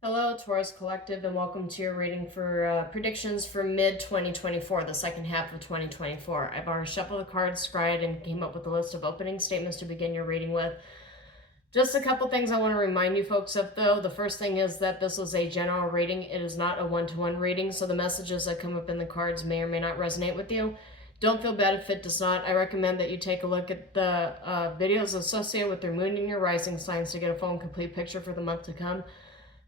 Hello, Taurus Collective, and welcome to your reading for predictions for mid-2024, the second half of 2024. I've already shuffled the cards, scryed, and came up with a list of opening statements to begin your reading with. Just a couple things I want to remind you folks of, though. The first thing is that this is a general reading. It is not a one-to-one reading, so the messages that come up in the cards may or may not resonate with you. Don't feel bad if it does not. I recommend that you take a look at the videos associated with your moon and your rising signs to get a full and complete picture for the month to come.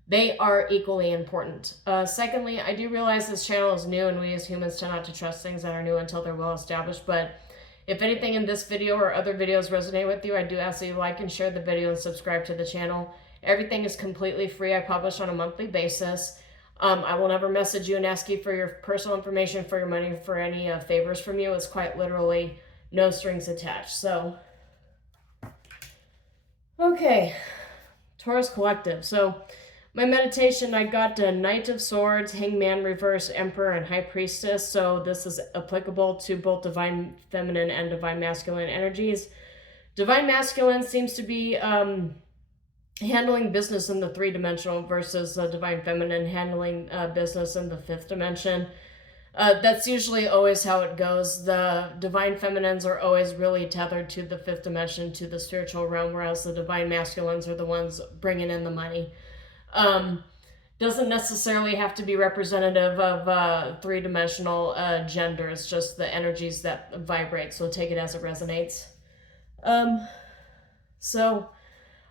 They are equally important. Secondly, I do realize this channel is new and we as humans tend not to trust things that are new until they're well established, but if anything in this video or other videos resonate with you, I do ask that you like and share the video and subscribe to the channel. Everything is completely free. I publish on a monthly basis. I will never message you and ask you for your personal information, for your money, for any favors from you. It's quite literally no strings attached. So, okay, Taurus Collective. So, my meditation, I got Knight of Swords, Hangman Reverse, Emperor, and High Priestess. So this is applicable to both Divine Feminine and Divine Masculine energies. Divine Masculine seems to be handling business in the 3-dimensional versus Divine Feminine handling business in the 5th dimension. That's usually always how it goes. The Divine Feminines are always really tethered to the 5th dimension, to the spiritual realm, whereas the Divine Masculines are the ones bringing in the money. Doesn't necessarily have to be representative of 3-dimensional gender. It's just the energies that vibrate, so take it as it resonates. So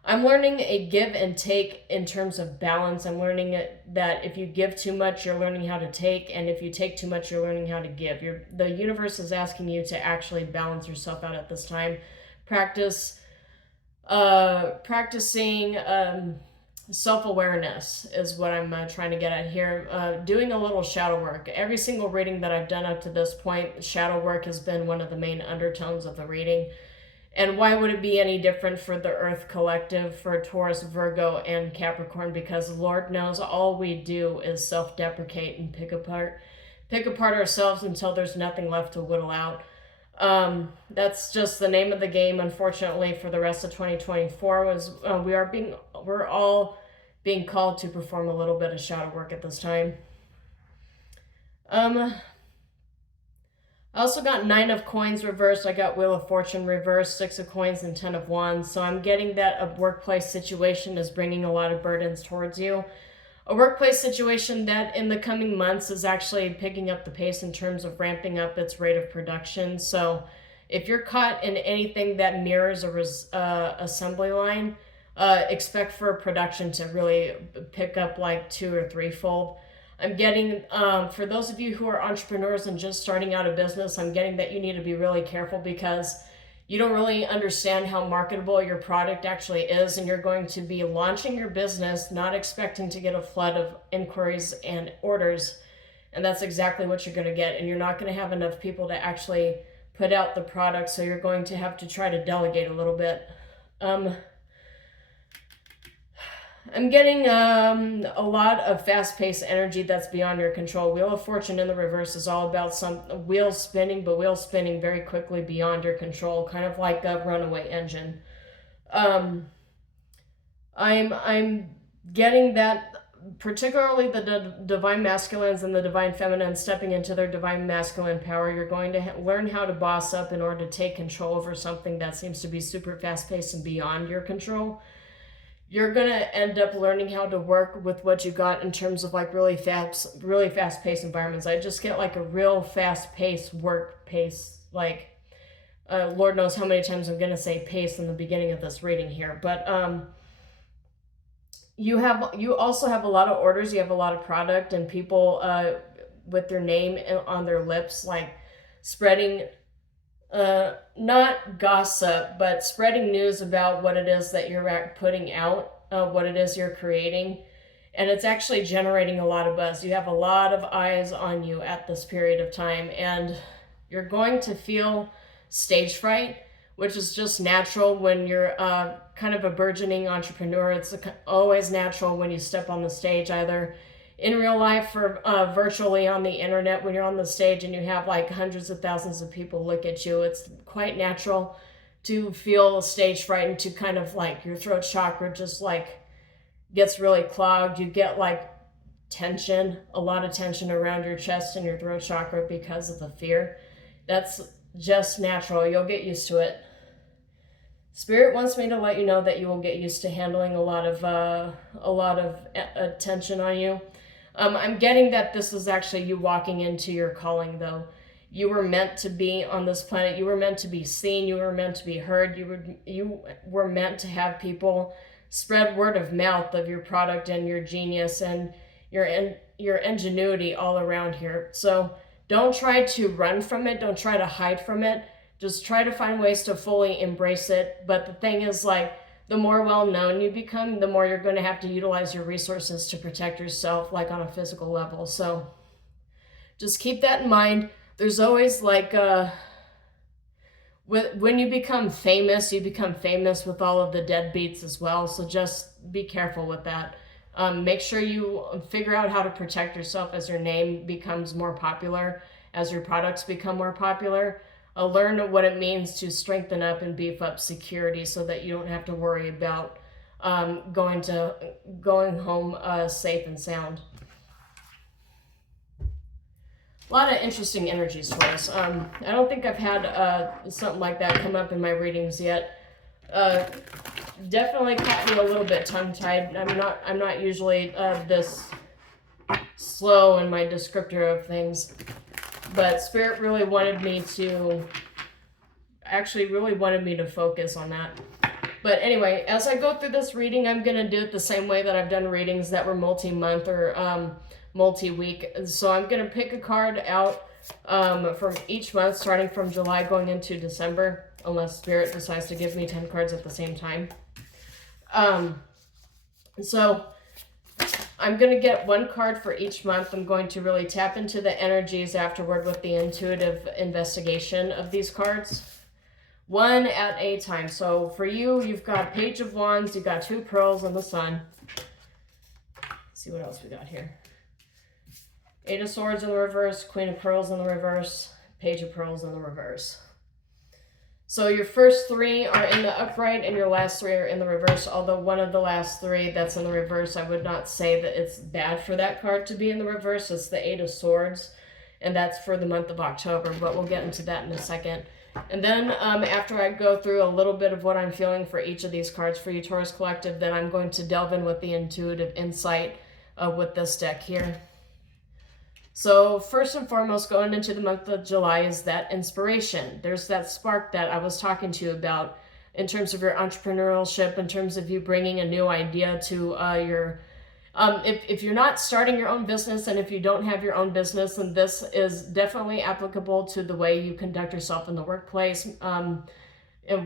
I'm learning a give and take in terms of balance. I'm learning that if you give too much, you're learning how to take, and if you take too much, you're learning how to give. The universe is asking you to actually balance yourself out at this time. Practicing self-awareness is what I'm trying to get at here. Doing a little shadow work. Every single reading that I've done up to this point, shadow work has been one of the main undertones of the reading. And why would it be any different for the Earth Collective, for Taurus, Virgo, and Capricorn? Because Lord knows all we do is self-deprecate and pick apart ourselves until there's nothing left to whittle out. That's just the name of the game, unfortunately, for the rest of 2024. We're all being called to perform a little bit of shadow work at this time. I also got 9 of Coins reversed. I got Wheel of Fortune reversed, 6 of Coins, and 10 of Wands. So I'm getting that a workplace situation is bringing a lot of burdens towards you. A workplace situation that in the coming months is actually picking up the pace in terms of ramping up its rate of production. So if you're caught in anything that mirrors a assembly line, expect for production to really pick up like 2 or 3-fold. I'm getting, for those of you who are entrepreneurs and just starting out a business, I'm getting that you need to be really careful because you don't really understand how marketable your product actually is, and you're going to be launching your business not expecting to get a flood of inquiries and orders, and that's exactly what you're going to get, and you're not going to have enough people to actually put out the product, so you're going to have to try to delegate a little bit. I'm getting a lot of fast-paced energy that's beyond your control. Wheel of Fortune in the reverse is all about some wheels spinning, but wheels spinning very quickly beyond your control, kind of like a runaway engine. I'm getting that, particularly the Divine Masculines and the Divine Feminines stepping into their Divine Masculine power. You're going to learn how to boss up in order to take control over something that seems to be super fast-paced and beyond your control. You're going to end up learning how to work with what you got in terms of like really fast-paced environments. I just get like a real fast-paced work pace, like Lord knows how many times I'm going to say pace in the beginning of this reading here. But you also have a lot of orders, you have a lot of product, and people with their name on their lips, like spreading not gossip, but spreading news about what it is that you're putting out, what it is you're creating. And it's actually generating a lot of buzz. You have a lot of eyes on you at this period of time, and you're going to feel stage fright, which is just natural when you're kind of a burgeoning entrepreneur. It's always natural when you step on the stage, either in real life or virtually on the internet. When you're on the stage and you have like hundreds of thousands of people look at you, it's quite natural to feel stage fright and to kind of like your throat chakra just like gets really clogged. You get like tension, a lot of tension around your chest and your throat chakra because of the fear. That's just natural. You'll get used to it. Spirit wants me to let you know that you will get used to handling a lot of attention on you. I'm getting that this is actually you walking into your calling, though. You were meant to be on this planet. You were meant to be seen. You were meant to be heard. You were meant to have people spread word of mouth of your product and your genius and your ingenuity all around here. So don't try to run from it. Don't try to hide from it. Just try to find ways to fully embrace it. But the thing is, like, the more well-known you become, the more you're going to have to utilize your resources to protect yourself, like on a physical level. So just keep that in mind. There's always like, when you become famous with all of the deadbeats as well. So just be careful with that. Make sure you figure out how to protect yourself as your name becomes more popular, as your products become more popular. Learn what it means to strengthen up and beef up security so that you don't have to worry about going home safe and sound. A lot of interesting energies, Taurus. I don't think I've had something like that come up in my readings yet. Definitely caught me a little bit tongue-tied. I'm not usually this slow in my descriptor of things. But Spirit really wanted me to focus on that. But anyway, as I go through this reading, I'm going to do it the same way that I've done readings that were multi-month or multi-week. So I'm going to pick a card out from each month, starting from July going into December, unless Spirit decides to give me 10 cards at the same time. So I'm going to get one card for each month. I'm going to really tap into the energies afterward with the intuitive investigation of these cards. One at a time. So for you, you've got Page of Wands, you've got 2 pearls and the Sun. Let's see what else we got here. 8 of Swords in the reverse, Queen of Pearls in the reverse, Page of Pearls in the reverse. So your first 3 are in the upright and your last 3 are in the reverse, although one of the last 3 that's in the reverse, I would not say that it's bad for that card to be in the reverse. It's the 8 of Swords, and that's for the month of October, but we'll get into that in a second. And then after I go through a little bit of what I'm feeling for each of these cards for you, Taurus Collective, then I'm going to delve in with the intuitive insight with this deck here. So first and foremost, going into the month of July is that inspiration. There's that spark that I was talking to you about in terms of your entrepreneurship, in terms of you bringing a new idea to your, if you're not starting your own business and if you don't have your own business, then this is definitely applicable to the way you conduct yourself in the workplace,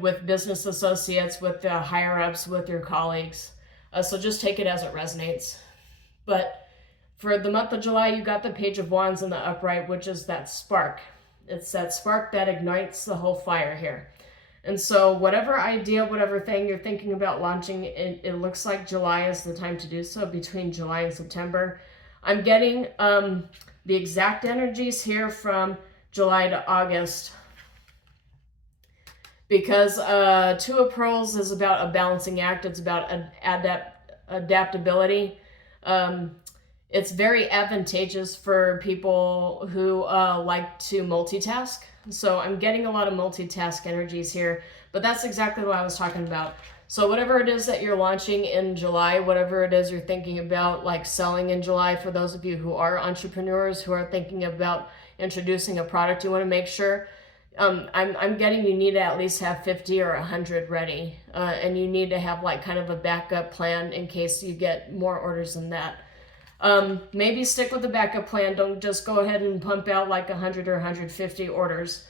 with business associates, with higher ups, with your colleagues. So just take it as it resonates. But for the month of July, you got the Page of Wands in the upright, which is that spark. It's that spark that ignites the whole fire here. And so whatever idea, whatever thing you're thinking about launching, it looks like July is the time to do so, between July and September. I'm getting the exact energies here from July to August, because 2 of Pearls is about a balancing act. It's about adaptability. It's very advantageous for people who like to multitask. So I'm getting a lot of multitask energies here, but that's exactly what I was talking about. So whatever it is that you're launching in July, whatever it is you're thinking about like selling in July, for those of you who are entrepreneurs who are thinking about introducing a product, you want to make sure, I'm getting you need to at least have 50 or 100 ready. And you need to have like kind of a backup plan in case you get more orders than that. Maybe stick with the backup plan. Don't just go ahead and pump out like 100 or 150 orders.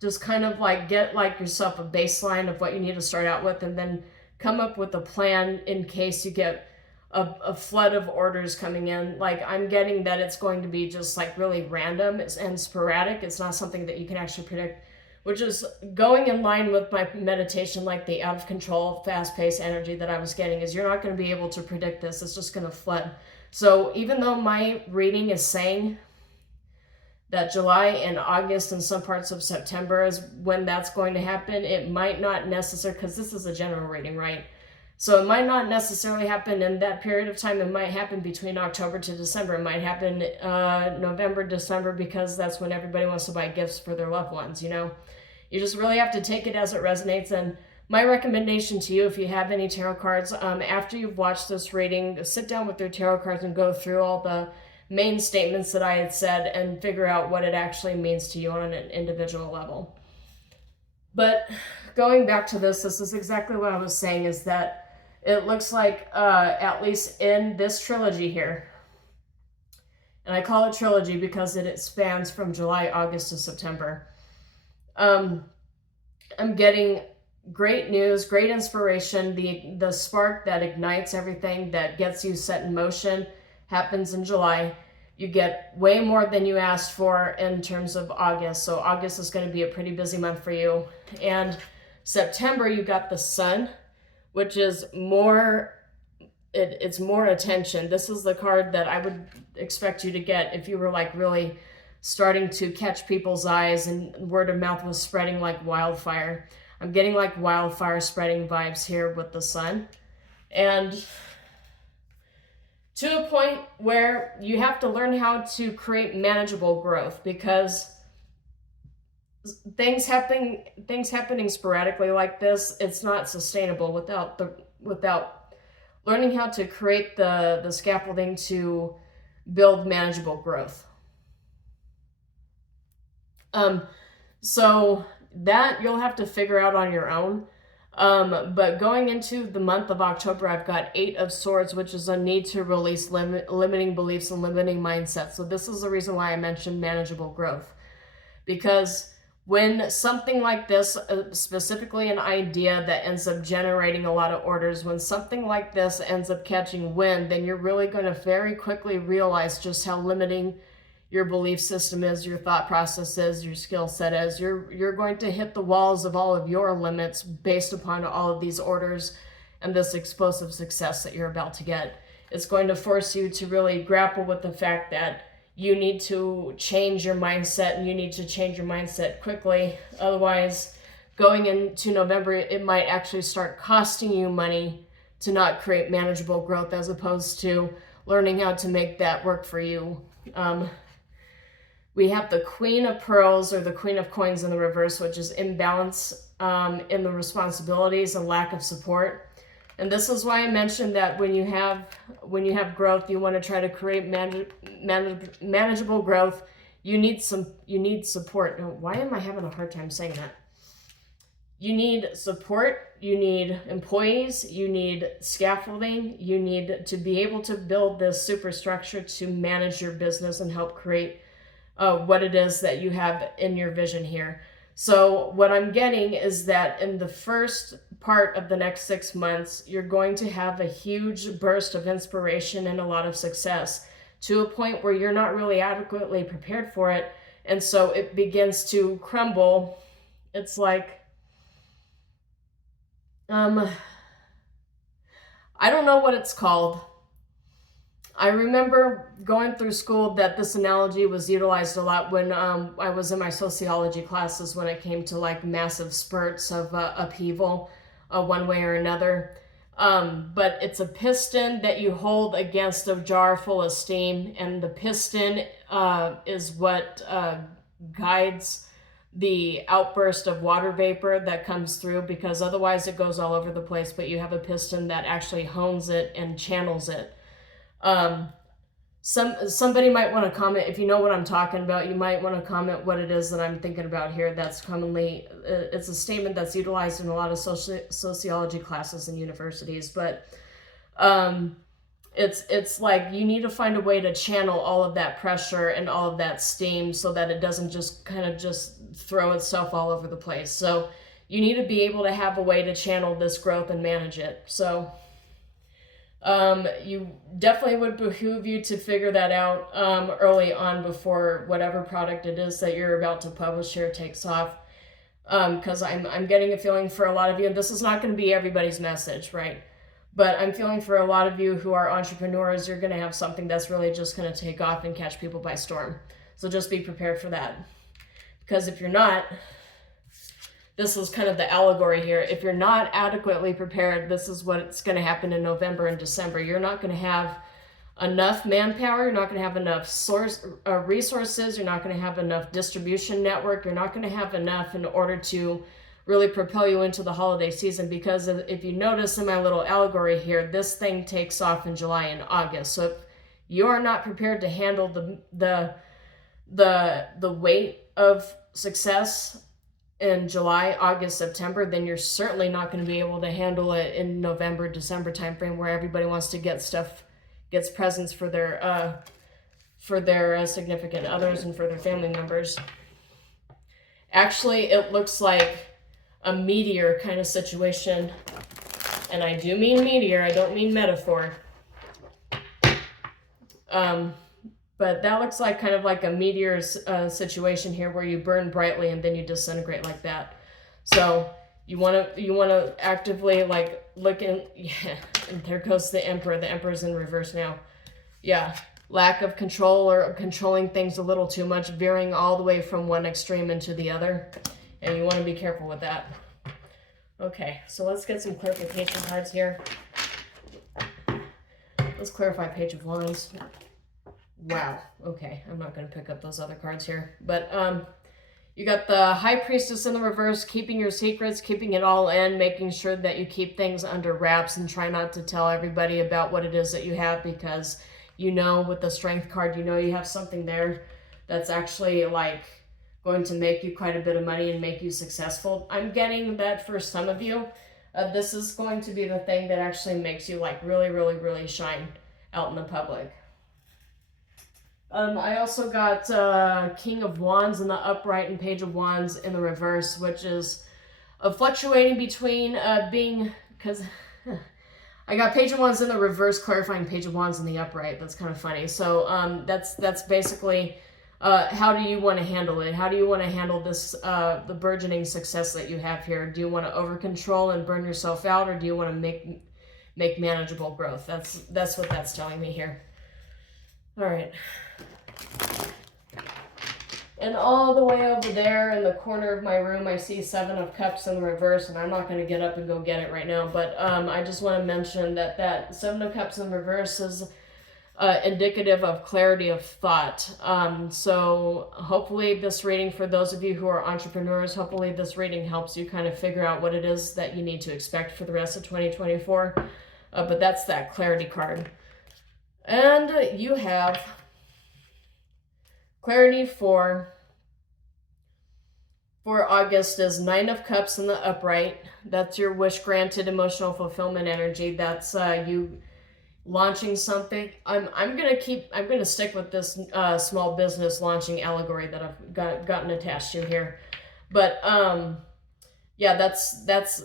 Just kind of like get like yourself a baseline of what you need to start out with, and then come up with a plan in case you get a flood of orders coming in. Like I'm getting that it's going to be just like really random and sporadic. It's not something that you can actually predict, which is going in line with my meditation, like the out of control, fast-paced energy that I was getting. Is you're not going to be able to predict this. It's just going to flood. So even though my reading is saying that July and August and some parts of September is when that's going to happen, it might not necessarily, because this is a general reading, right? So it might not necessarily happen in that period of time. It might happen between October to December. It might happen November, December, because that's when everybody wants to buy gifts for their loved ones, you know. You just really have to take it as it resonates. And my recommendation to you, if you have any tarot cards, after you've watched this reading, sit down with your tarot cards and go through all the main statements that I had said and figure out what it actually means to you on an individual level. But going back to this is exactly what I was saying, is that it looks like, at least in this trilogy here, and I call it trilogy because it spans from July, August to September. I'm getting great news, great inspiration. The spark that ignites everything, that gets you set in motion, happens in July. You get way more than you asked for in terms of August. So August is going to be a pretty busy month for you. And September, you got the Sun, which is more, it's more attention. This is the card that I would expect you to get if you were like really starting to catch people's eyes and word of mouth was spreading like wildfire. I'm getting like wildfire spreading vibes here with the Sun. And to a point where you have to learn how to create manageable growth, because things happening sporadically like this, it's not sustainable without learning how to create the scaffolding to build manageable growth. So that you'll have to figure out on your own. But going into the month of October, I've got 8 of Swords, which is a need to release limiting beliefs and limiting mindsets. So this is the reason why I mentioned manageable growth. Because when something like this, specifically an idea that ends up generating a lot of orders, when something like this ends up catching wind, then you're really going to very quickly realize just how limiting your belief system is, your thought process is, your skill set is. You're going to hit the walls of all of your limits based upon all of these orders and this explosive success that you're about to get. It's going to force you to really grapple with the fact that you need to change your mindset, and you need to change your mindset quickly. Otherwise, going into November, it might actually start costing you money to not create manageable growth, as opposed to learning how to make that work for you. We have the Queen of Pearls, or the Queen of Coins, in the reverse, which is imbalance in the responsibilities and lack of support. And this is why I mentioned that when you have growth, you want to try to create manageable growth. You need support. Now, why am I having a hard time saying that? You need support. You need employees. You need scaffolding. You need to be able to build this superstructure to manage your business and help create what it is that you have in your vision here. So what I'm getting is that in the first part of the next 6 months, you're going to have a huge burst of inspiration and a lot of success, to a point where you're not really adequately prepared for it. And so it begins to crumble. It's like, I don't know what it's called. I remember going through school that this analogy was utilized a lot when I was in my sociology classes, when it came to like massive spurts of upheaval one way or another. But it's a piston that you hold against a jar full of steam, and the piston is what guides the outburst of water vapor that comes through, because otherwise it goes all over the place, but you have a piston that actually hones it and channels it. Somebody might want to comment, if you know what I'm talking about, you might want to comment what it is that I'm thinking about here. That's commonly, it's a statement that's utilized in a lot of sociology classes and universities, but it's like you need to find a way to channel all of that pressure and all of that steam so that it doesn't just kind of just throw itself all over the place. So you need to be able to have a way to channel this growth and manage it. So you definitely would behoove you to figure that out early on, before whatever product it is that you're about to publish here takes off. Because I'm getting a feeling for a lot of you, and this is not going to be everybody's message, right? But I'm feeling for a lot of you who are entrepreneurs, you're going to have something that's really just going to take off and catch people by storm. So just be prepared for that. Because if you're not, this is kind of the allegory here. If you're not adequately prepared, this is what's going to happen in November and December. You're not going to have enough manpower. You're not going to have enough resources. You're not going to have enough distribution network. You're not going to have enough in order to really propel you into the holiday season, because if you notice in my little allegory here, this thing takes off in July and August. So if you are not prepared to handle the weight of success in July, August, September, then you're certainly not going to be able to handle it in November, December timeframe, where everybody wants to get gets presents for their significant others and for their family members. Actually, it looks like a meteor kind of situation, and I do mean meteor, I don't mean metaphor. But that looks like kind of like a meteor situation here, where you burn brightly and then you disintegrate like that. So you want to actively like look in. Yeah, and there goes the Emperor. The Emperor's in reverse now. Yeah, lack of control or controlling things a little too much, veering all the way from one extreme into the other, and you want to be careful with that. Okay, so let's get some clarification cards here. Let's clarify Page of Wands. Wow. Okay, I'm not going to pick up those other cards here. But you got the High Priestess in the reverse, keeping your secrets, keeping it all in, making sure that you keep things under wraps and try not to tell everybody about what it is that you have, because you know with the Strength card, you know you have something there that's actually like going to make you quite a bit of money and make you successful. I'm getting that for some of you, this is going to be the thing that actually makes you like really, really, really shine out in the public. I also got King of Wands in the upright and Page of Wands in the reverse, which is fluctuating between being, because I got Page of Wands in the reverse clarifying Page of Wands in the upright. That's kind of funny. So that's basically how do you want to handle it? How do you want to handle this, the burgeoning success that you have here? Do you want to over control and burn yourself out, or do you want to make manageable growth? That's what that's telling me here. All right. And all the way over there in the corner of my room, I see Seven of Cups in the reverse, and I'm not going to get up and go get it right now, but I just want to mention that Seven of Cups in reverse is indicative of clarity of thought. So hopefully this reading, for those of you who are entrepreneurs, hopefully this reading helps you kind of figure out what it is that you need to expect for the rest of 2024. But that's that clarity card. And you have clarity for August is Nine of Cups in the upright. That's your wish granted emotional fulfillment energy. That's you launching something. I'm gonna stick with this small business launching allegory that I've gotten attached to here. But yeah, that's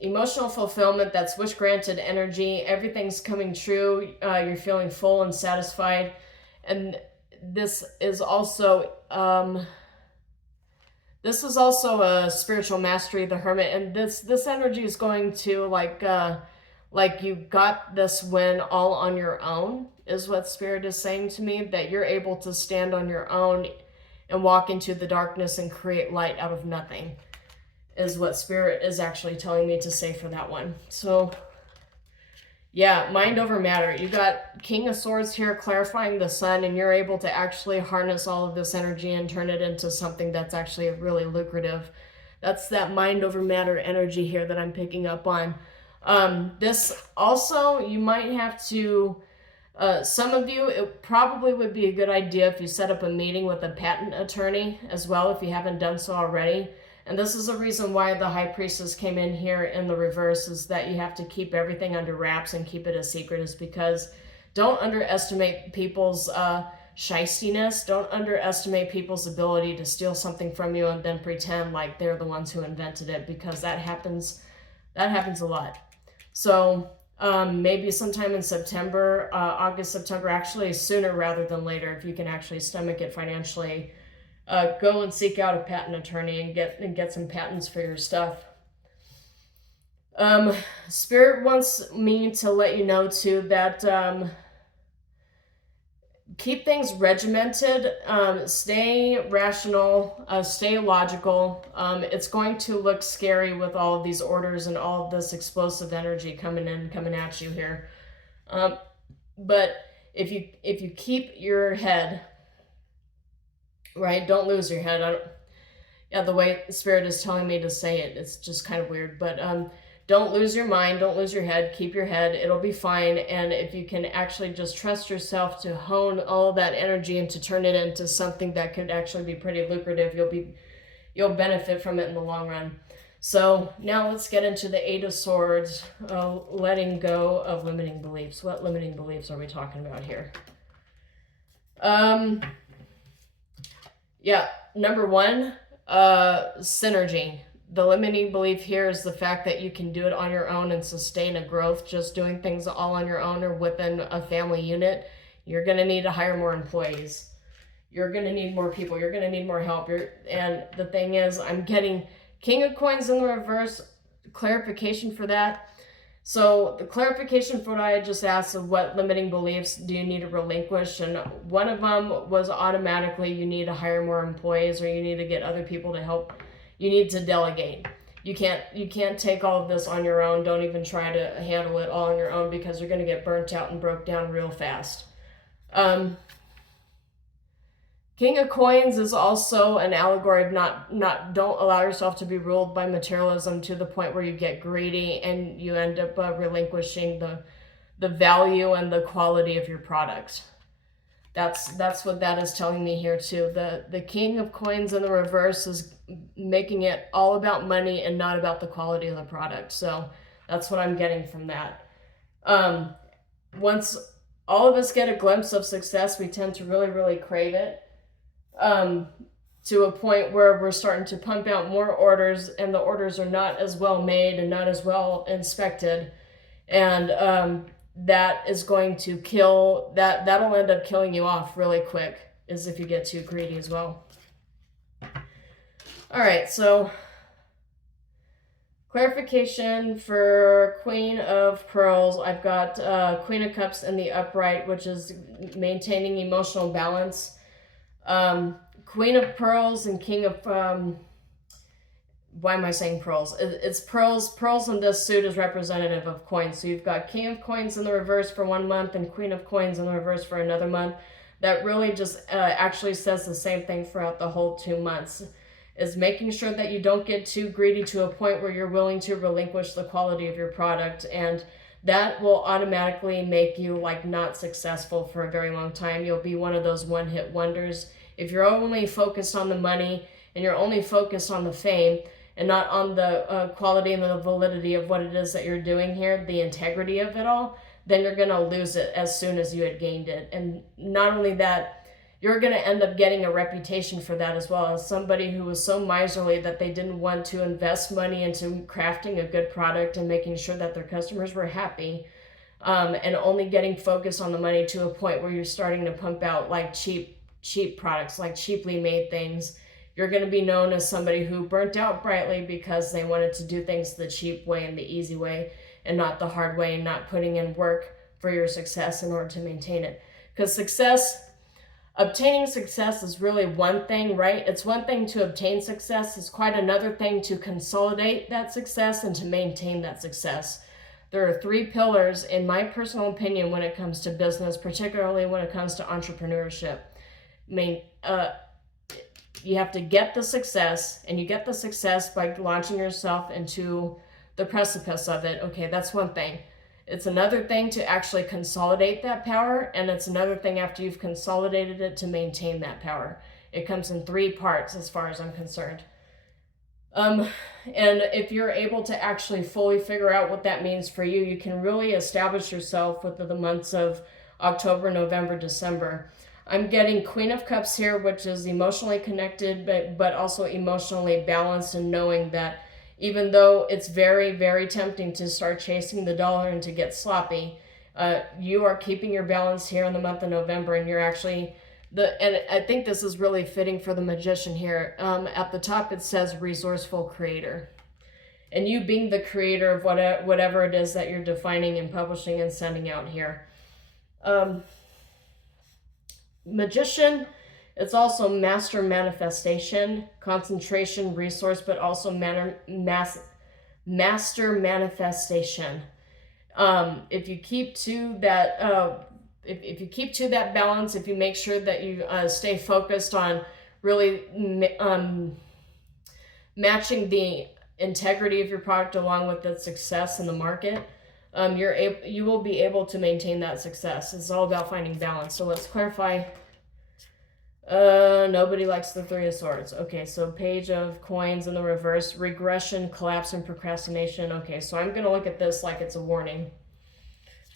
emotional fulfillment. That's wish granted energy. Everything's coming true. You're feeling full and satisfied, and this is also a spiritual mastery, the Hermit, and this energy is going to like you got this win all on your own, is what Spirit is saying to me, that you're able to stand on your own and walk into the darkness and create light out of nothing, is what Spirit is actually telling me to say for that one. So yeah, mind over matter. You got King of Swords here clarifying the Sun, and you're able to actually harness all of this energy and turn it into something that's actually really lucrative. That's that mind over matter energy here that I'm picking up on. This also, you might have to, some of you, it probably would be a good idea if you set up a meeting with a patent attorney as well, if you haven't done so already. And this is a reason why the High Priestess came in here in the reverse, is that you have to keep everything under wraps and keep it a secret, is because don't underestimate people's shystiness. Don't underestimate people's ability to steal something from you and then pretend like they're the ones who invented it, because that happens a lot. So maybe sometime in September, August, September, actually sooner rather than later, if you can actually stomach it financially, go and seek out a patent attorney and get some patents for your stuff. Spirit wants me to let you know too that keep things regimented, stay rational, stay logical. It's going to look scary with all of these orders and all of this explosive energy coming at you here. But if you keep your head, right, don't lose your head. Yeah, the way Spirit is telling me to say it, it's just kind of weird. But don't lose your mind, don't lose your head, keep your head, it'll be fine. And if you can actually just trust yourself to hone all that energy and to turn it into something that could actually be pretty lucrative, you'll benefit from it in the long run. So now let's get into the Eight of Swords, letting go of limiting beliefs. What limiting beliefs are we talking about here? Yeah, number one, synergy. The limiting belief here is the fact that you can do it on your own and sustain a growth just doing things all on your own or within a family unit. You're going to need to hire more employees. You're going to need more people. You're going to need more help. And the thing is, I'm getting King of Coins in the reverse, clarification for that. So the clarification for what I just asked of what limiting beliefs do you need to relinquish, and one of them was automatically you need to hire more employees or you need to get other people to help. You need to delegate. You can't take all of this on your own. Don't even try to handle it all on your own because you're going to get burnt out and broke down real fast. King of Coins is also an allegory of don't allow yourself to be ruled by materialism to the point where you get greedy and you end up relinquishing the value and the quality of your product. That's what that is telling me here too. The King of Coins in the reverse is making it all about money and not about the quality of the product. So that's what I'm getting from that. Once all of us get a glimpse of success, we tend to really, really crave it. To a point where we're starting to pump out more orders and the orders are not as well made and not as well inspected. And that is going to kill, that'll end up killing you off really quick, is if you get too greedy as well. All right, so clarification for Queen of Pearls. I've got Queen of Cups in the upright, which is maintaining emotional balance. Queen of Pearls and King of, why am I saying pearls? It's pearls. Pearls in this suit is representative of coins. So you've got King of Coins in the reverse for 1 month and Queen of Coins in the reverse for another month. That really just actually says the same thing throughout the whole 2 months. Is making sure that you don't get too greedy to a point where you're willing to relinquish the quality of your product, and that will automatically make you like not successful for a very long time. You'll be one of those one-hit wonders. If you're only focused on the money and you're only focused on the fame and not on the quality and the validity of what it is that you're doing here, the integrity of it all, then you're going to lose it as soon as you had gained it. And not only that, you're going to end up getting a reputation for that as well, as somebody who was so miserly that they didn't want to invest money into crafting a good product and making sure that their customers were happy, and only getting focused on the money to a point where you're starting to pump out like cheap products, like cheaply made things. You're going to be known as somebody who burnt out brightly because they wanted to do things the cheap way and the easy way and not the hard way, and not putting in work for your success in order to maintain it. Because obtaining success is really one thing, right? It's one thing to obtain success. It's quite another thing to consolidate that success and to maintain that success. There are 3 pillars, in my personal opinion, when it comes to business, particularly when it comes to entrepreneurship. You have to get the success, and you get the success by launching yourself into the precipice of it. Okay, that's one thing. It's another thing to actually consolidate that power, and it's another thing after you've consolidated it to maintain that power. It comes in 3 parts as far as I'm concerned. And if you're able to actually fully figure out what that means for you, you can really establish yourself within the months of October, November, December. I'm getting Queen of Cups here, which is emotionally connected, but also emotionally balanced, and knowing that even though it's very, very tempting to start chasing the dollar and to get sloppy, you are keeping your balance here in the month of November, and you're actually, and I think this is really fitting for the Magician here. At the top it says resourceful creator. And you being the creator of whatever it is that you're defining and publishing and sending out here. Magician, it's also master manifestation, concentration, resource, but also master manifestation. If you keep to that, if you keep to that balance, if you make sure that you stay focused on really matching the integrity of your product along with its success in the market, you will be able to maintain that success. It's all about finding balance. So let's clarify. Nobody likes the Three of Swords. Okay, so Page of Coins in the reverse, regression, collapse, and procrastination. Okay, so I'm gonna look at this like it's a warning.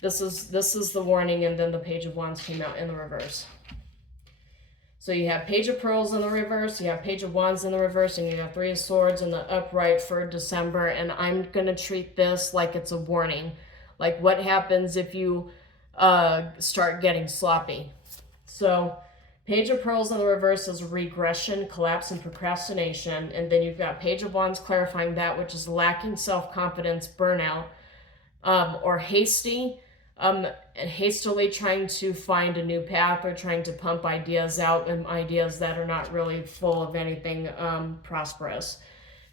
This is the warning, and then the Page of Wands came out in the reverse. So you have Page of Pearls in the reverse, you have Page of Wands in the reverse, and you have Three of Swords in the upright for December. And I'm gonna treat this like it's a warning. Like what happens if you start getting sloppy. So Page of Pearls in the reverse is regression, collapse, and procrastination. And then you've got Page of Wands clarifying that, which is lacking self-confidence, burnout, or hastily trying to find a new path or trying to pump ideas out, and ideas that are not really full of anything prosperous.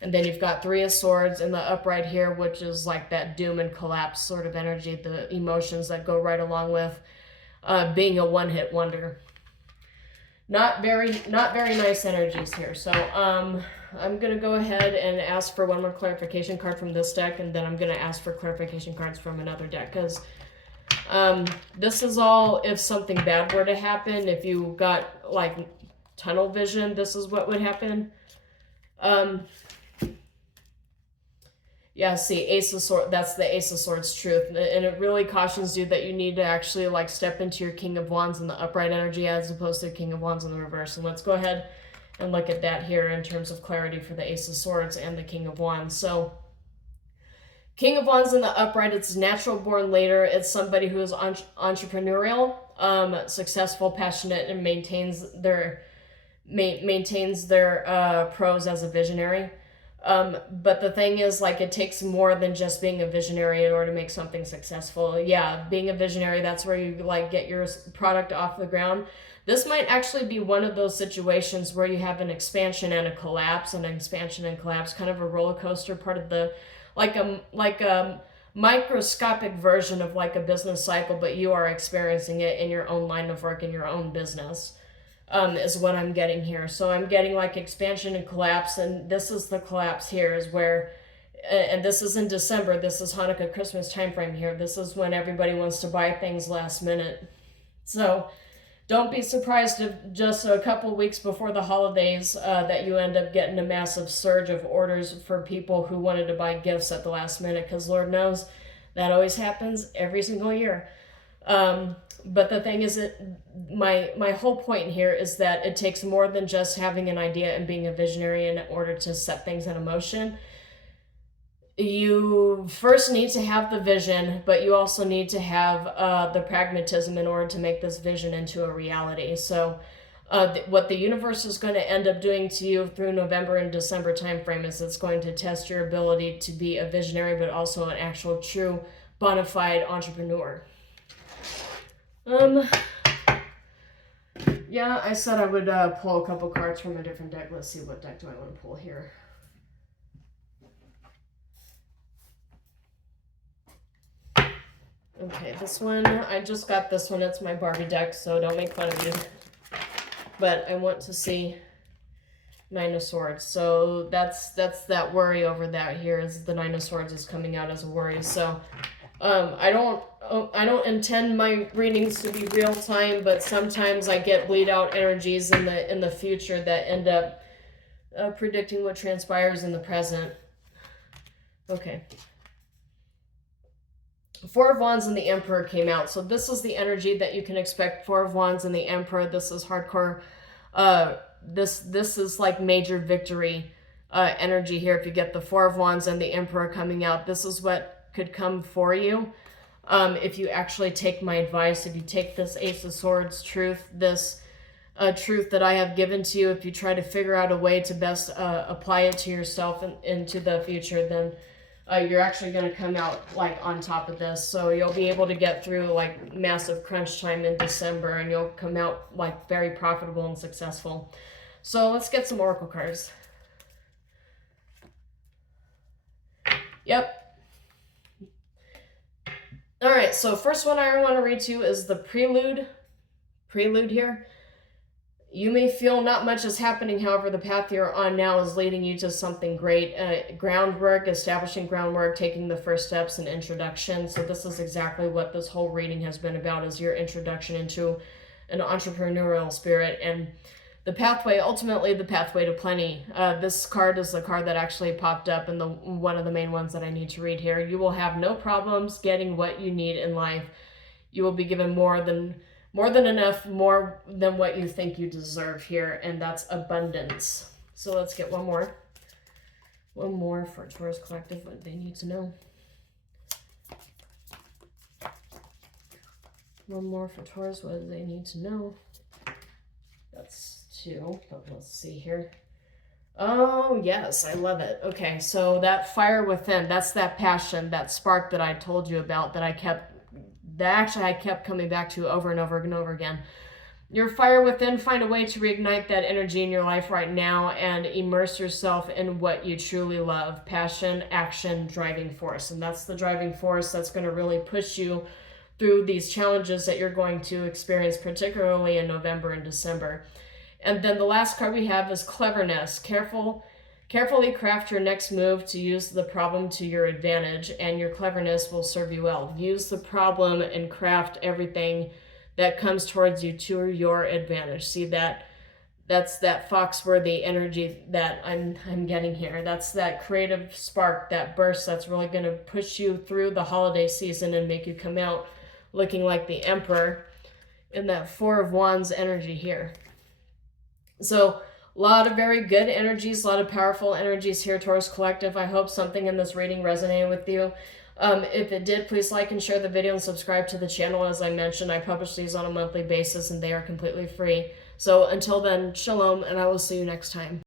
And then you've got Three of Swords in the upright here, which is like that doom and collapse sort of energy, the emotions that go right along with being a one-hit wonder. Not very nice energies here. So I'm going to go ahead and ask for one more clarification card from this deck, and then I'm going to ask for clarification cards from another deck, because this is all if something bad were to happen. If you got like tunnel vision, this is what would happen. Yeah, see, Ace of Swords, that's the Ace of Swords truth. And it really cautions you that you need to actually like step into your King of Wands in the upright energy as opposed to King of Wands in the reverse. And let's go ahead and look at that here in terms of clarity for the Ace of Swords and the King of Wands. So King of Wands in the upright, it's natural born leader. It's somebody who is entrepreneurial, successful, passionate, and maintains their pros as a visionary. But the thing is, like, it takes more than just being a visionary in order to make something successful. Yeah, being a visionary, that's where you like get your product off the ground. This might actually be one of those situations where you have an expansion and a collapse, and an expansion and collapse, kind of a roller coaster, part of the like a microscopic version of like a business cycle, but you are experiencing it in your own line of work, in your own business. Is what I'm getting here. So I'm getting like expansion and collapse, and this is the collapse here is where, and this is in December, this is Hanukkah, Christmas time frame here. This is when everybody wants to buy things last minute. So don't be surprised if just a couple weeks before the holidays that you end up getting a massive surge of orders for people who wanted to buy gifts at the last minute, because Lord knows that always happens every single year. But the thing is, my whole point here is that it takes more than just having an idea and being a visionary in order to set things in motion. You first need to have the vision, but you also need to have the pragmatism in order to make this vision into a reality. So what the universe is going to end up doing to you through November and December timeframe is it's going to test your ability to be a visionary, but also an actual true bona fide entrepreneur. Yeah, I said I would pull a couple cards from a different deck. Let's see, what deck do I want to pull here? Okay, this one, I just got this one. It's my Barbie deck, so don't make fun of me. But I want to see Nine of Swords. So that's that worry over that here, is the Nine of Swords is coming out as a worry. So I don't intend my readings to be real time, but sometimes I get bleed out energies in the future that end up predicting what transpires in the present. Okay. Four of Wands and the Emperor came out. So this is the energy that you can expect. Four of Wands and the Emperor. This is hardcore. This is like major victory energy here. If you get the Four of Wands and the Emperor coming out, this is what could come for you. If you actually take my advice, if you take this Ace of Swords truth, this truth that I have given to you, if you try to figure out a way to best apply it to yourself and into the future, then you're actually going to come out like on top of this. So you'll be able to get through like massive crunch time in December, and you'll come out like very profitable and successful. So let's get some oracle cards. Yep. All right, so first one I want to read to you is the prelude. Prelude here. You may feel not much is happening, however, the path you're on now is leading you to something great. Groundwork, establishing groundwork, taking the first steps and introduction. So this is exactly what this whole reading has been about, is your introduction into an entrepreneurial spirit and the pathway, ultimately the pathway to plenty. This card is the card that actually popped up and one of the main ones that I need to read here. You will have no problems getting what you need in life. You will be given more than enough, more than what you think you deserve here, and that's abundance. So let's get one more. One more for Taurus Collective, what they need to know. One more for Taurus, what do they need to know? That's 2, but let's see here. Oh, yes, I love it. Okay, so that fire within, that's that passion, that spark that I told you about that I kept coming back to over and over and over again. Your fire within, find a way to reignite that energy in your life right now and immerse yourself in what you truly love. Passion, action, driving force. And that's the driving force that's going to really push you through these challenges that you're going to experience, particularly in November and December. And then the last card we have is cleverness. Carefully craft your next move to use the problem to your advantage, and your cleverness will serve you well. Use the problem and craft everything that comes towards you to your advantage. See that's that Foxworthy energy that I'm getting here. That's that creative spark, that burst that's really going to push you through the holiday season and make you come out looking like the Emperor in that 4 of Wands energy here. So a lot of very good energies, a lot of powerful energies here, Taurus Collective. I hope something in this reading resonated with you. If it did, please like and share the video and subscribe to the channel. As I mentioned, I publish these on a monthly basis and they are completely free. So until then, shalom, and I will see you next time.